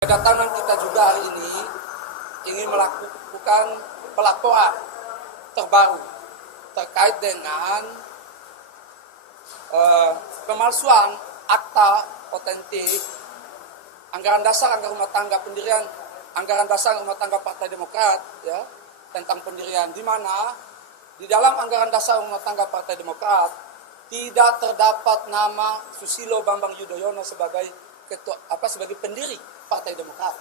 Kedatangan kita juga hari ini ingin melakukan pelaporan terbaru terkait dengan pemalsuan akta otentik anggaran dasar anggaran rumah tangga pendirian anggaran dasar rumah tangga Partai Demokrat ya tentang pendirian, di mana di dalam anggaran dasar rumah tangga Partai Demokrat tidak terdapat nama Susilo Bambang Yudhoyono sebagai sebagai pendiri Partai Demokrat.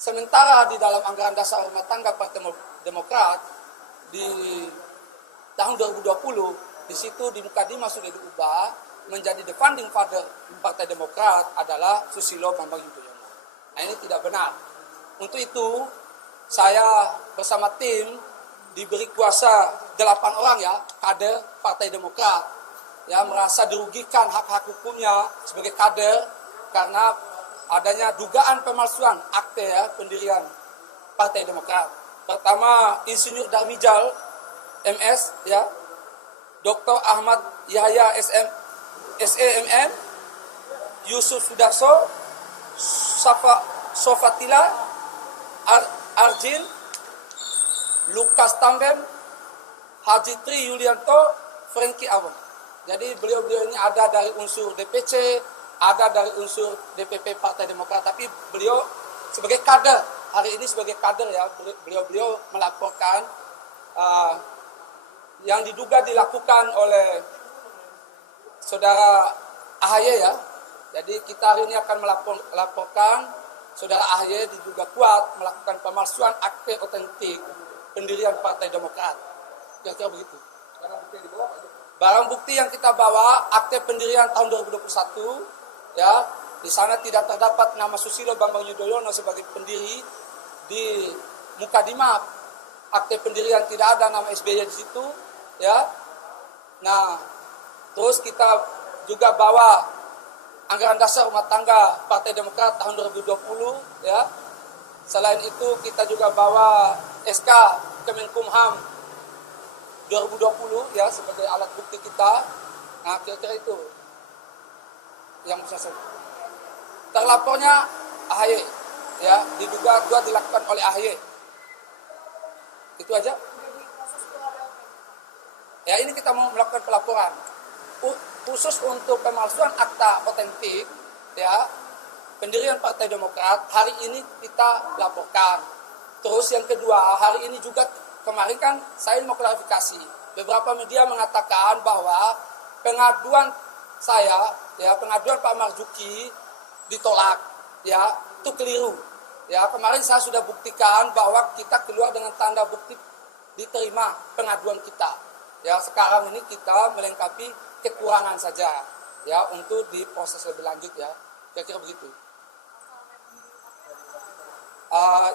Sementara di dalam anggaran dasar rumah tangga Partai Demokrat di tahun 2020 di situ di Mukadimah sudah diubah menjadi the founding father Partai Demokrat adalah Susilo Bambang Yudhoyono. Nah, ini tidak benar. Untuk itu saya bersama tim diberi kuasa 8 orang ya kader Partai Demokrat ya merasa dirugikan hak-hak hukumnya sebagai kader karena adanya dugaan pemalsuan akte ya pendirian Partai Demokrat. Pertama Insinyur Darmijal MS ya, Dr. Ahmad Yahya SEMM, Yusuf Sudarso, Sofatila Arjin, Lukas Tambem, Haji Tri Yulianto, Franky Awon. Jadi beliau-beliau ini ada dari unsur DPC, ada dari unsur DPP Partai Demokrat, tapi beliau sebagai kader, hari ini sebagai kader ya, beliau melaporkan yang diduga dilakukan oleh saudara AHY ya. Jadi kita hari ini akan melaporkan saudara AHY diduga kuat melakukan pemalsuan akte otentik pendirian Partai Demokrat. Kira-kira begitu. Barang bukti yang kita bawa akte pendirian tahun 2021 ya, di sana tidak terdapat nama Susilo Bambang Yudhoyono sebagai pendiri. Di Mukadimah akte pendirian tidak ada nama SBY di situ ya. Nah, terus kita juga bawa anggaran dasar rumah tangga Partai Demokrat tahun 2020 ya. Selain itu kita juga bawa SK Kemenkumham 2020 ya sebagai alat bukti kita. Nah, kira-kira itu yang bisa saya. Terlapornya AHY ya, diduga dilakukan oleh AHY. Itu aja. Ya, ini kita mau melakukan pelaporan khusus untuk pemalsuan akta otentik ya pendirian Partai Demokrat. Hari ini kita laporkan. Terus yang kedua, hari ini juga kemarin kan saya mau klarifikasi. Beberapa media mengatakan bahwa pengaduan saya, ya pengaduan Pak Marzuki ditolak, ya itu keliru. Ya kemarin saya sudah buktikan bahwa kita keluar dengan tanda bukti diterima pengaduan kita. Ya sekarang ini kita melengkapi kekurangan saja, ya untuk diproses lebih lanjut ya. Kira-kira begitu.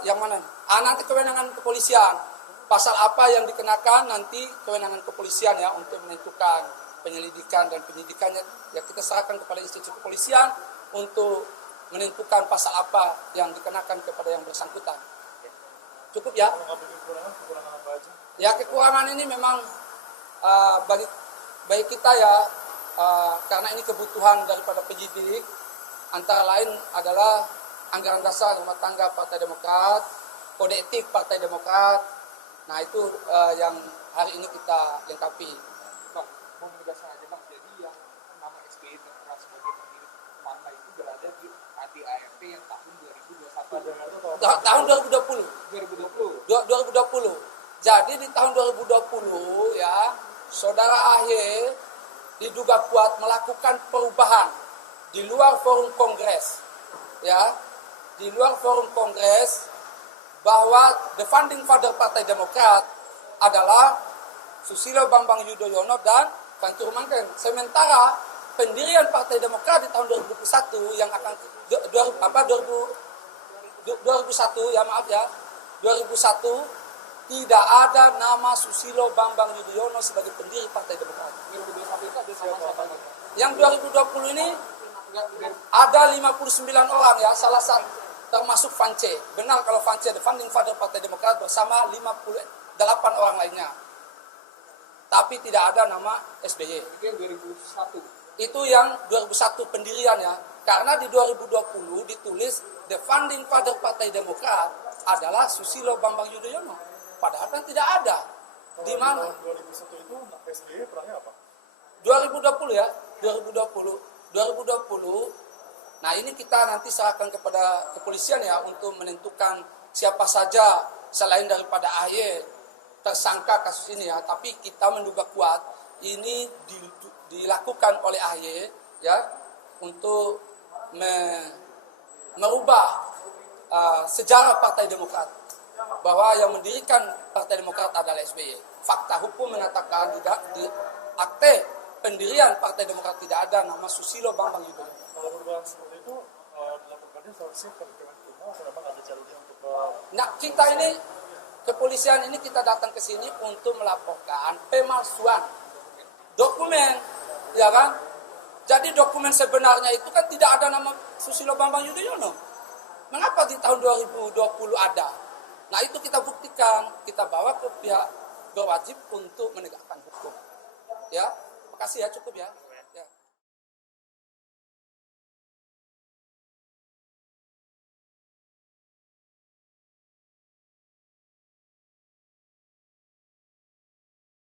Yang mana? Nanti kewenangan kepolisian. Pasal apa yang dikenakan nanti kewenangan kepolisian ya untuk menentukan penyelidikan dan penyidikannya. Ya kita serahkan kepada institusi kepolisian untuk menentukan pasal apa yang dikenakan kepada yang bersangkutan. Cukup ya? Kekurangan apa aja? Ya kekurangan ini memang bagi kita ya karena ini kebutuhan daripada penyidik, antara lain adalah anggaran dasar rumah tangga Partai Demokrat, kode etik Partai Demokrat. Nah itu yang hari ini kita lengkapi. Bang, mau menegaskan aja Bang, jadi yang nama SBY tertera sebagai pendiri partai itu berada di ADART yang tahun 2021. Tahun 2020. 2020. Jadi di tahun 2020 ya, saudara AHY diduga kuat melakukan perubahan di luar forum kongres. Ya, di luar forum kongres bahwa the founding father Partai Demokrat adalah Susilo Bambang Yudhoyono dan Fantur Mangken. Sementara pendirian Partai Demokrat di tahun 2021 yang akan 2001 ya maaf ya 2001 tidak ada nama Susilo Bambang Yudhoyono sebagai pendiri Partai Demokrat. 2021 itu ada siapa? Yang 2020 ini ada 59 orang ya, salah satu termasuk Vance. Benar kalau Vance the founding father Partai Demokrat bersama 58 orang lainnya. Tapi tidak ada nama SBY. Itu yang 2001. Itu yang 2001 pendirian ya. Karena di 2020 ditulis the founding father Partai Demokrat adalah Susilo Bambang Yudhoyono. Padahal kan tidak ada. Di mana? Tahun 2001 itu SBY perannya apa? 2020 ya, 2020. Nah ini kita nanti serahkan kepada kepolisian ya untuk menentukan siapa saja selain daripada AHY tersangka kasus ini ya. Tapi kita menduga kuat ini dilakukan oleh AHY ya untuk merubah sejarah Partai Demokrat, bahwa yang mendirikan Partai Demokrat adalah SBY. Fakta hukum mengatakan di akte pendirian Partai Demokrat tidak ada nama Susilo Bambang Yudhoyono. Kalau perubahan seperti itu dilakukannya seharusnya ke Kemenkumham atau memang ada jalurnya untuk Nah kita ini kepolisian ini kita datang ke sini untuk melaporkan pemalsuan dokumen, ya kan? Jadi dokumen sebenarnya itu kan tidak ada nama Susilo Bambang Yudhoyono. Mengapa di tahun 2020 ada? Nah itu kita buktikan, kita bawa ke pihak berwajib untuk menegakkan hukum. Ya, makasih ya, cukup ya.